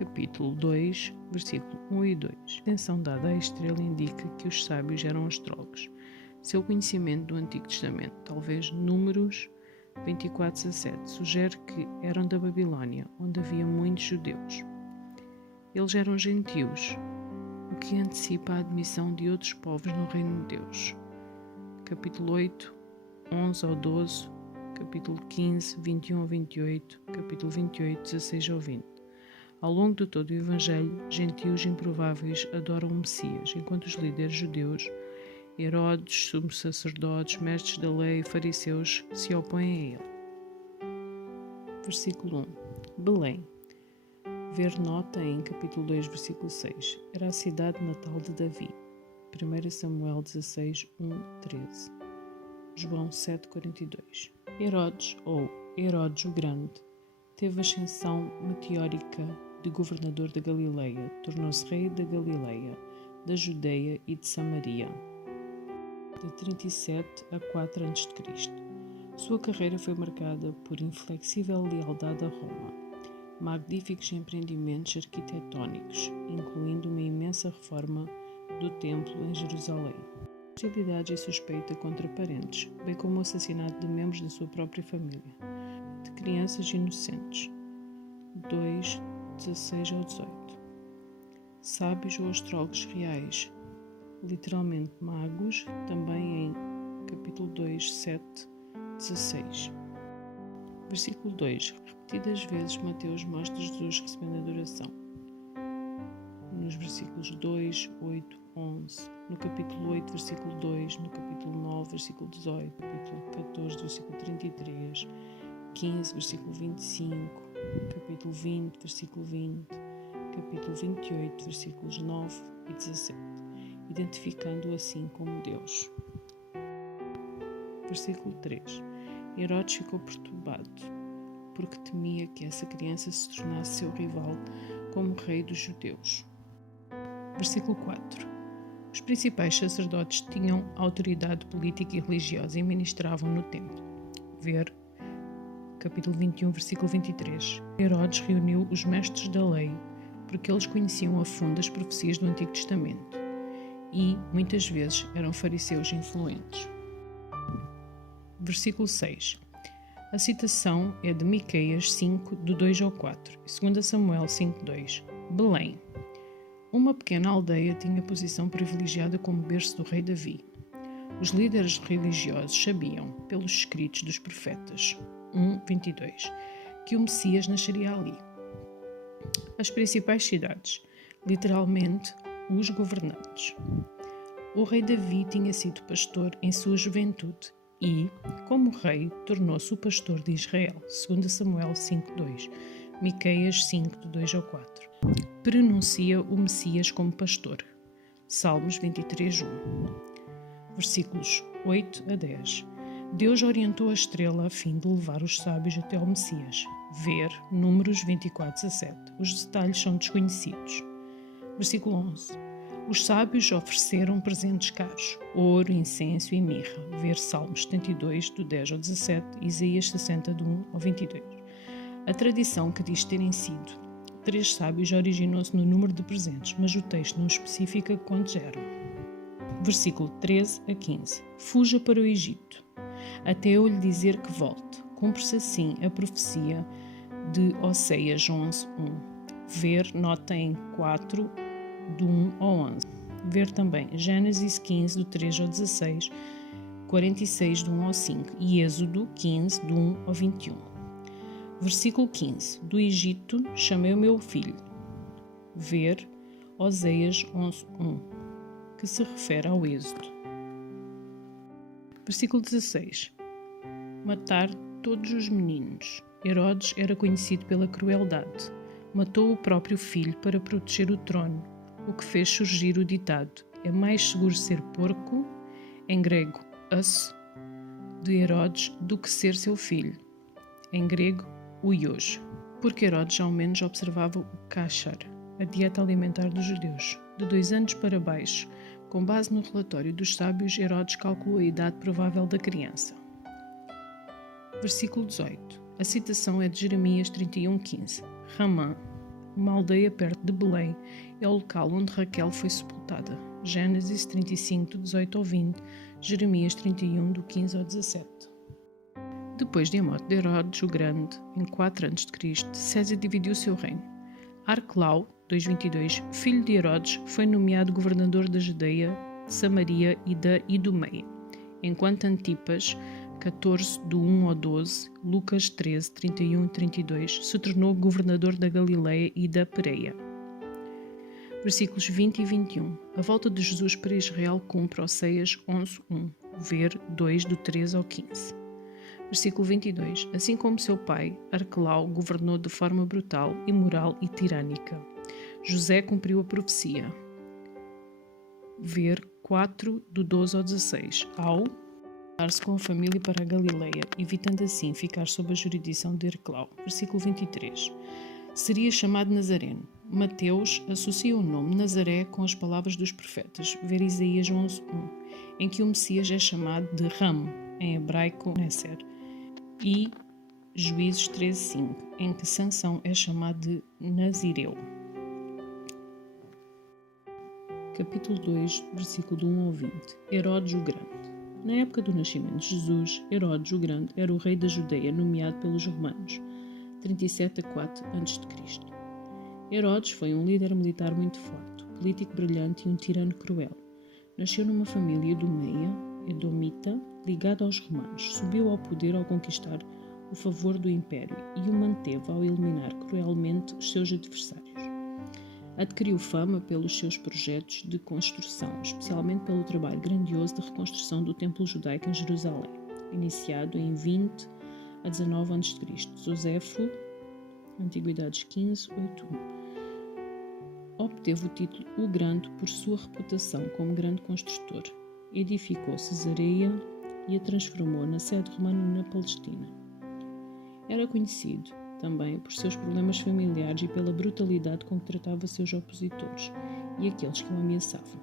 Capítulo 2, versículo 1 e 2. A atenção dada à estrela indica que os sábios eram astrólogos. Seu conhecimento do Antigo Testamento, talvez Números 24:17, sugere que eram da Babilónia, onde havia muitos judeus. Eles eram gentios, o que antecipa a admissão de outros povos no reino de Deus. Capítulo 8, 11 ao 12, capítulo 15, 21 ao 28, capítulo 28, 16 ao 20. Ao longo de todo o Evangelho, gentios improváveis adoram o Messias, enquanto os líderes judeus, Herodes, sumos sacerdotes, mestres da lei e fariseus se opõem a ele. Versículo 1. Belém. Ver nota em capítulo 2, versículo 6. Era a cidade natal de Davi. 1 Samuel 16, 1, 13. João 7, 42. Herodes, ou Herodes o Grande, teve ascensão meteórica de governador da Galileia, tornou-se rei da Galileia, da Judeia e de Samaria, de 37 a 4 a.C. Sua carreira foi marcada por inflexível lealdade a Roma, magníficos empreendimentos arquitetónicos, incluindo uma imensa reforma do templo em Jerusalém, hostilidades e suspeita contra parentes, bem como o assassinato de membros da sua própria família, de crianças inocentes. 2, 16 ao 18. Sábios ou astrólogos reais, literalmente magos, também em capítulo 2, 7, 16. Versículo 2. Repetidas vezes Mateus mostra Jesus recebendo adoração. Nos versículos 2, 8, 11, no capítulo 8, versículo 2, no capítulo 9, versículo 18, capítulo 14, versículo 33, 15, versículo 25, capítulo 20, versículo 20, capítulo 28, versículos 9 e 17, identificando-o assim como Deus. Versículo 3. Herodes ficou perturbado, porque temia que essa criança se tornasse seu rival como rei dos judeus. Versículo 4. Os principais sacerdotes tinham autoridade política e religiosa e ministravam no templo. Ver capítulo 21, versículo 23. Herodes reuniu os mestres da lei, porque eles conheciam a fundo as profecias do Antigo Testamento e, muitas vezes, eram fariseus influentes. Versículo 6. A citação é de Miqueias 5, do 2 ao 4, e 2 Samuel 5, 2. Belém. Uma pequena aldeia tinha posição privilegiada como berço do rei Davi. Os líderes religiosos sabiam, pelos escritos dos profetas, 1:22, que o Messias nasceria ali. As principais cidades, literalmente, os governantes. O rei Davi tinha sido pastor em sua juventude e, como rei, tornou-se o pastor de Israel, 2 Samuel 5:2, Miqueias 5, do 2 ao 4. Pronuncia o Messias como pastor, Salmos 23:1. Versículos 8 a 10. Deus orientou a estrela a fim de levar os sábios até ao Messias. Ver Números 24:17. Os detalhes são desconhecidos. Versículo 11. Os sábios ofereceram presentes caros, ouro, incenso e mirra. Ver Salmos 72, do 10 ao 17, Isaías 60, do 1 ao 22. A tradição que diz terem sido 3 sábios originou-se no número de presentes, mas o texto não especifica quantos eram. Versículo 13 a 15. Fuja para o Egito, até eu lhe dizer que volte. Cumpre-se assim a profecia de Oseias 11:1. Ver nota em 4, do 1 ao 11. Ver também Gênesis 15, do 3 ao 16, 46, do 1 ao 5 e Êxodo 15, do 1 ao 21. Versículo 15. Do Egito chamei o meu filho. Ver Oseias 11:1, que se refere ao Êxodo. Versículo 16. Matar todos os meninos. Herodes era conhecido pela crueldade. Matou o próprio filho para proteger o trono, o que fez surgir o ditado: é mais seguro ser porco, em grego us, de Herodes, do que ser seu filho, em grego huios, porque Herodes ao menos observava o kashar, a dieta alimentar dos judeus, de 2 anos para baixo. Com base no relatório dos sábios, Herodes calculou a idade provável da criança. Versículo 18. A citação é de Jeremias 31:15. Ramã. uma aldeia perto de Belém, é o local onde Raquel foi sepultada. Gênesis 35, do 18 ao 20, Jeremias 31, do 15 ao 17. Depois da morte de Herodes o Grande, em 4 a.C., César dividiu seu reino. Arquelau, 222, filho de Herodes, foi nomeado governador da Judeia, de Samaria e da Idumeia, enquanto Antipas, 14, do 1 ao 12, Lucas 13, 31 e 32, se tornou governador da Galileia e da Pereia. Versículos 20 e 21. A volta de Jesus para Israel cumpre Oséias 11:1, ver 2, do 13 ao 15. Versículo 22. Assim como seu pai, Arquelau governou de forma brutal, imoral e tirânica. José cumpriu a profecia. Ver 4, do 12 ao 16, ao mudar-se com a família para a Galileia, evitando assim ficar sob a jurisdição de Arquelau. Versículo 23. Seria chamado Nazareno. Mateus associa o nome Nazaré com as palavras dos profetas, ver Isaías 11:1, em que o Messias é chamado de Ram, em hebraico Neser, e Juízes 13:5, em que Sansão é chamado de Nazireu. Capítulo 2, versículo 1 ao 20. Herodes o Grande. Na época do nascimento de Jesus, Herodes o Grande era o rei da Judeia, nomeado pelos romanos, 37 a 4 a.C. Herodes foi um líder militar muito forte, político brilhante e um tirano cruel. Nasceu numa família edomita, ligada aos romanos. Subiu ao poder ao conquistar o favor do império e o manteve ao eliminar cruelmente os seus adversários. Adquiriu fama pelos seus projetos de construção, especialmente pelo trabalho grandioso de reconstrução do Templo Judaico em Jerusalém, iniciado em 20 a 19 a.C. Joséfo, Antiguidades 15, 8.1. Obteve o título O Grande por sua reputação como grande construtor. Edificou Cesareia e a transformou na sede romana na Palestina. Era conhecido também por seus problemas familiares e pela brutalidade com que tratava seus opositores e aqueles que o ameaçavam.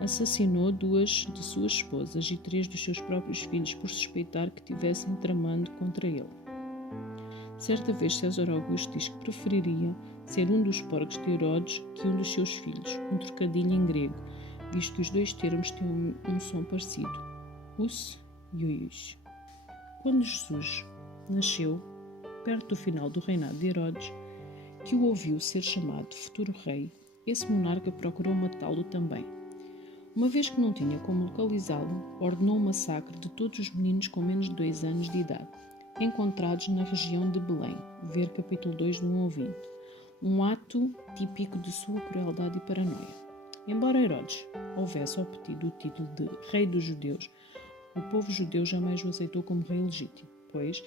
Assassinou 2 de suas esposas e 3 dos seus próprios filhos por suspeitar que tivessem tramando contra ele. Certa vez César Augusto diz que preferiria ser um dos porcos de Herodes que um dos seus filhos, um trocadilho em grego, visto que os dois termos têm um som parecido, us e uius. Quando Jesus nasceu, perto do final do reinado de Herodes, que o ouviu ser chamado futuro rei, esse monarca procurou matá-lo também. Uma vez que não tinha como localizá-lo, ordenou o massacre de todos os meninos com menos de 2 anos de idade, encontrados na região de Belém, ver capítulo 2, do 1 ao 20, um ato típico de sua crueldade e paranoia. Embora Herodes houvesse obtido o título de Rei dos Judeus, o povo judeu jamais o aceitou como rei legítimo, pois,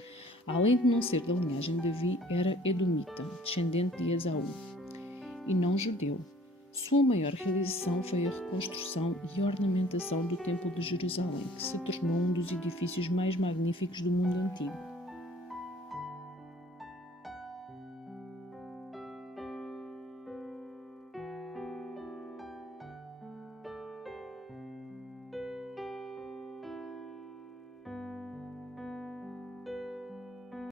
além de não ser da linhagem de Davi, era edomita, descendente de Esaú, e não judeu. Sua maior realização foi a reconstrução e ornamentação do Templo de Jerusalém, que se tornou um dos edifícios mais magníficos do mundo antigo.